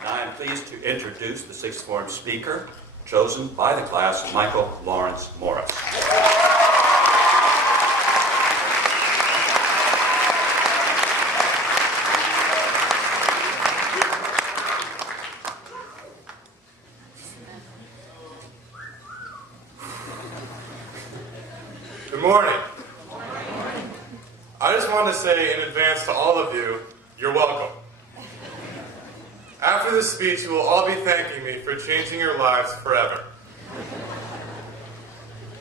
And I am pleased to introduce the sixth form speaker, chosen by the class, Michael Lawrence Morris. Good morning. I just wanted to say in advance to all of you, you're welcome. After this speech, you will all be thanking me for changing your lives forever.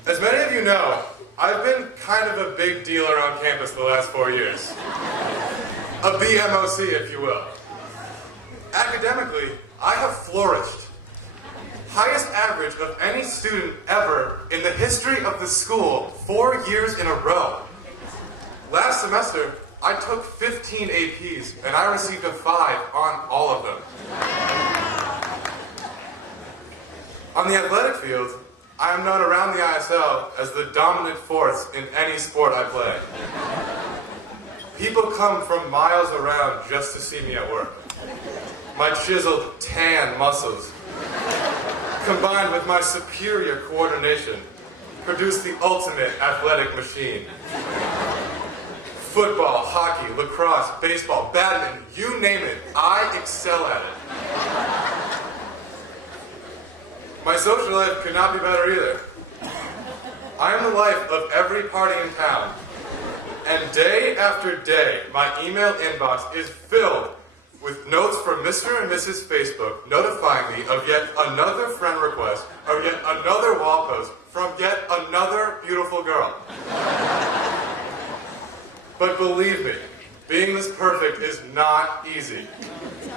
As many of you know, I've been kind of a big deal around campus the last 4 years. A BMOC, if you will. Academically, I have flourished. Highest average of any student ever in the history of the school, 4 years in a row. Last semester, I took 15 APs, and I received a 5 on all of them. On the athletic field, I am known around the ISL as the dominant force in any sport I play. People come from miles around just to see me at work. My chiseled, tan muscles, combined with my superior coordination, produce the ultimate athletic machine. Football, hockey, lacrosse, baseball, badminton, you name it, I excel at it. My social life could not be better either. I am the life of every party in town. And day after day, my email inbox is filled with notes from Mr. and Mrs. Facebook notifying me of yet another friend request, or yet another wall post from yet another beautiful girl. But believe me, being this perfect is not easy.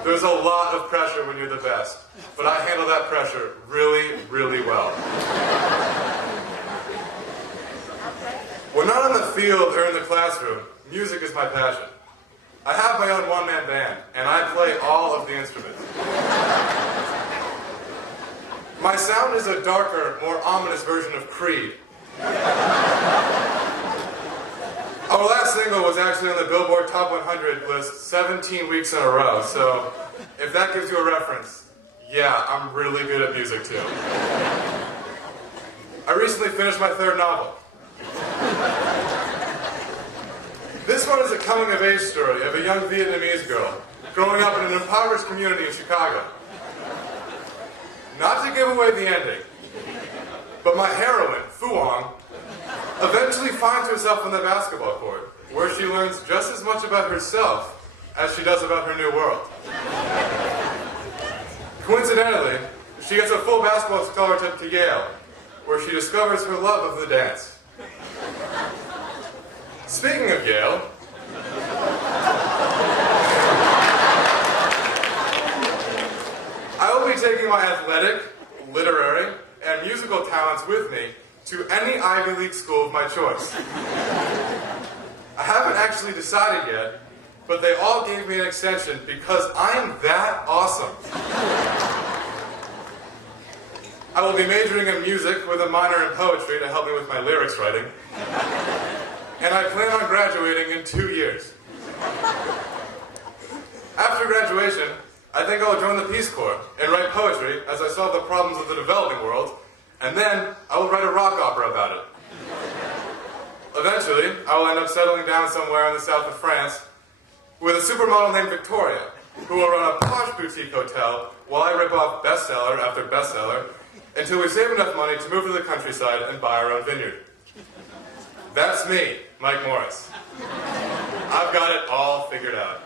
There's a lot of pressure when you're the best, but I handle that pressure really, really well. When not on the field or in the classroom, music is my passion. I have my own one-man band, and I play all of the instruments. My sound is a darker, more ominous version of Creed. Our last single was actually on the Billboard Top 100 list 17 weeks in a row, so if that gives you a reference, yeah, I'm really good at music too. I recently finished my 3rd novel. This one is a coming-of-age story of a young Vietnamese girl growing up in an impoverished community in Chicago. Not to give away the ending, but my heroine, Phuong, eventually finds herself on the basketball court, where she learns just as much about herself as she does about her new world. Coincidentally, she gets a full basketball scholarship to Yale, where she discovers her love of the dance. Speaking of Yale, I will be taking my athletic, literary, and musical talents with me to any Ivy League school of my choice. I haven't actually decided yet, but they all gave me an extension because I am that awesome. I will be majoring in music with a minor in poetry to help me with my lyrics writing. And I plan on graduating in 2 years. After graduation, I think I'll join the Peace Corps and write poetry as I solve the problems of the developing world, and then I will write a rock opera about it. Eventually, I will end up settling down somewhere in the south of France with a supermodel named Victoria, who will run a posh boutique hotel while I rip off bestseller after bestseller until we save enough money to move to the countryside and buy our own vineyard. That's me, Mike Morris. I've got it all figured out.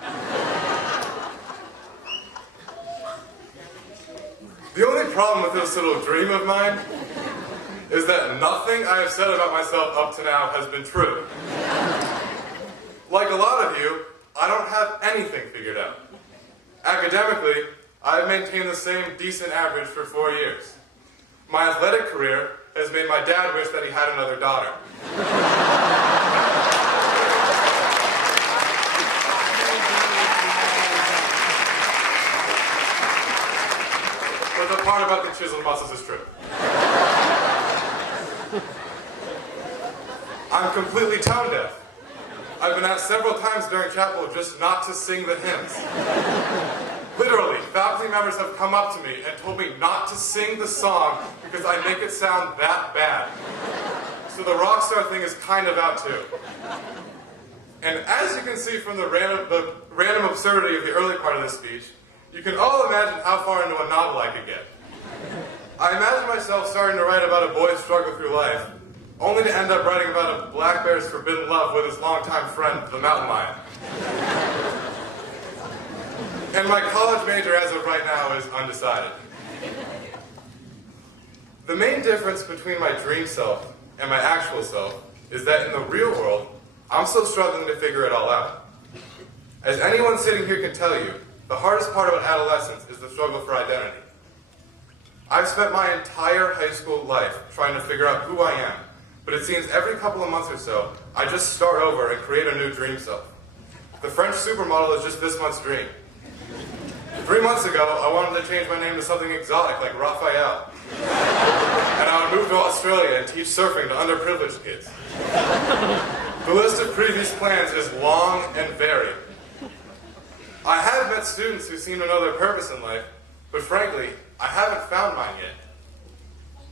The only problem with this little dream of mine is that nothing I have said about myself up to now has been true. Like a lot of you, I don't have anything figured out. Academically, I have maintained the same decent average for 4 years. My athletic career has made my dad wish that he had another daughter. But the part about the chiseled muscles is true. I'm completely tone deaf. I've been asked several times during chapel just not to sing the hymns. Literally, faculty members have come up to me and told me not to sing the song because I make it sound that bad. So the rock star thing is kind of out too. And as you can see from the random absurdity of the early part of this speech, you can all imagine how far into a novel I could get. I imagine myself starting to write about a boy's struggle through life, only to end up writing about a black bear's forbidden love with his longtime friend, the mountain lion. And my college major as of right now is undecided. The main difference between my dream self and my actual self is that in the real world, I'm still struggling to figure it all out. As anyone sitting here can tell you, the hardest part about adolescence is the struggle for identity. I've spent my entire high school life trying to figure out who I am, but it seems every couple of months or so, I just start over and create a new dream self. The French supermodel is just this month's dream. 3 months ago, I wanted to change my name to something exotic like Raphael. And I would move to Australia and teach surfing to underprivileged kids. The list of previous plans is long and varied. I have met students who seem to know their purpose in life, but frankly, I haven't found mine yet.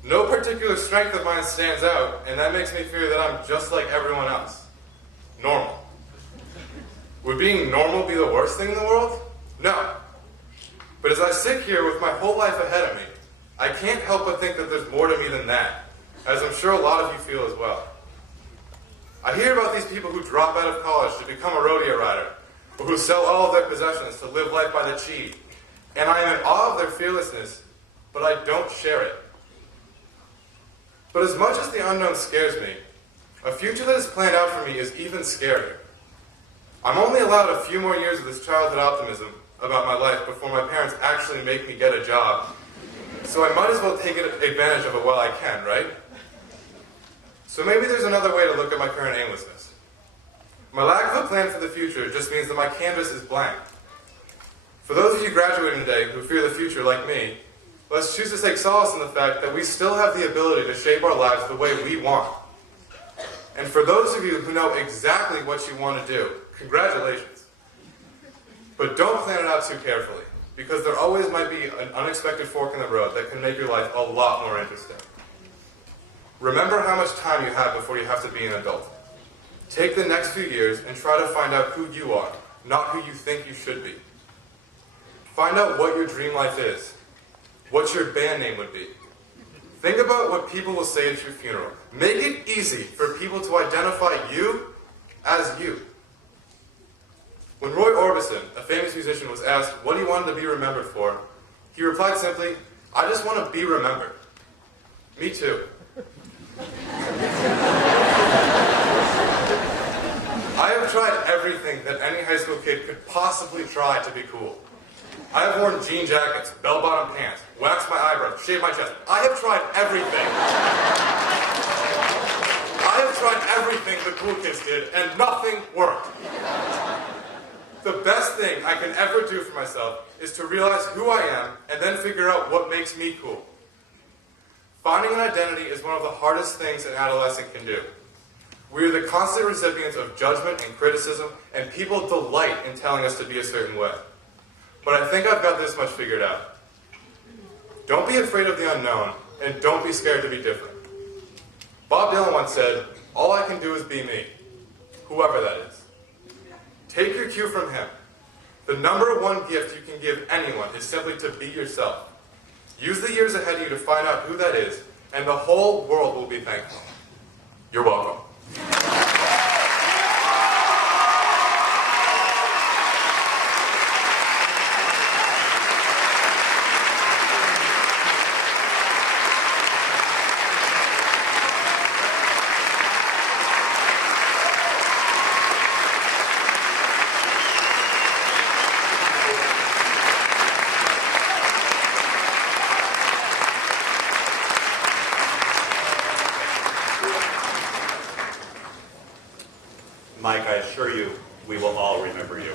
No particular strength of mine stands out, and that makes me fear that I'm just like everyone else. Normal. Would being normal be the worst thing in the world? No. But as I sit here with my whole life ahead of me, I can't help but think that there's more to me than that, as I'm sure a lot of you feel as well. I hear about these people who drop out of college to become a rodeo rider, or who sell all of their possessions to live life by the chi, and I am in awe of their fearlessness, but I don't share it. But as much as the unknown scares me, a future that is planned out for me is even scarier. I'm only allowed a few more years of this childhood optimism about my life before my parents actually make me get a job, so I might as well take advantage of it while I can, right? So maybe there's another way to look at my current aimlessness. My lack of a plan for the future just means that my canvas is blank. For those of you graduating today who fear the future like me, let's choose to take solace in the fact that we still have the ability to shape our lives the way we want. And for those of you who know exactly what you want to do, congratulations. But don't plan it out too carefully, because there always might be an unexpected fork in the road that can make your life a lot more interesting. Remember how much time you have before you have to be an adult. Take the next few years and try to find out who you are, not who you think you should be. Find out what your dream life is, what your band name would be. Think about what people will say at your funeral. Make it easy for people to identify you as you. When Roy Orbison, a famous musician, was asked what he wanted to be remembered for, he replied simply, "I just want to be remembered." Me too. I have tried everything that any high school kid could possibly try to be cool. I have worn jean jackets, bell-bottom pants, waxed my eyebrows, shaved my chest. I have tried everything. I have tried everything the cool kids did, and nothing worked. The best thing I can ever do for myself is to realize who I am and then figure out what makes me cool. Finding an identity is one of the hardest things an adolescent can do. We are the constant recipients of judgment and criticism, and people delight in telling us to be a certain way. But I think I've got this much figured out. Don't be afraid of the unknown, and don't be scared to be different. Bob Dylan once said, "All I can do is be me," whoever that is. Take your cue from him. The number one gift you can give anyone is simply to be yourself. Use the years ahead of you to find out who that is, and the whole world will be thankful. You're welcome. Mike, I assure you, we will all remember you.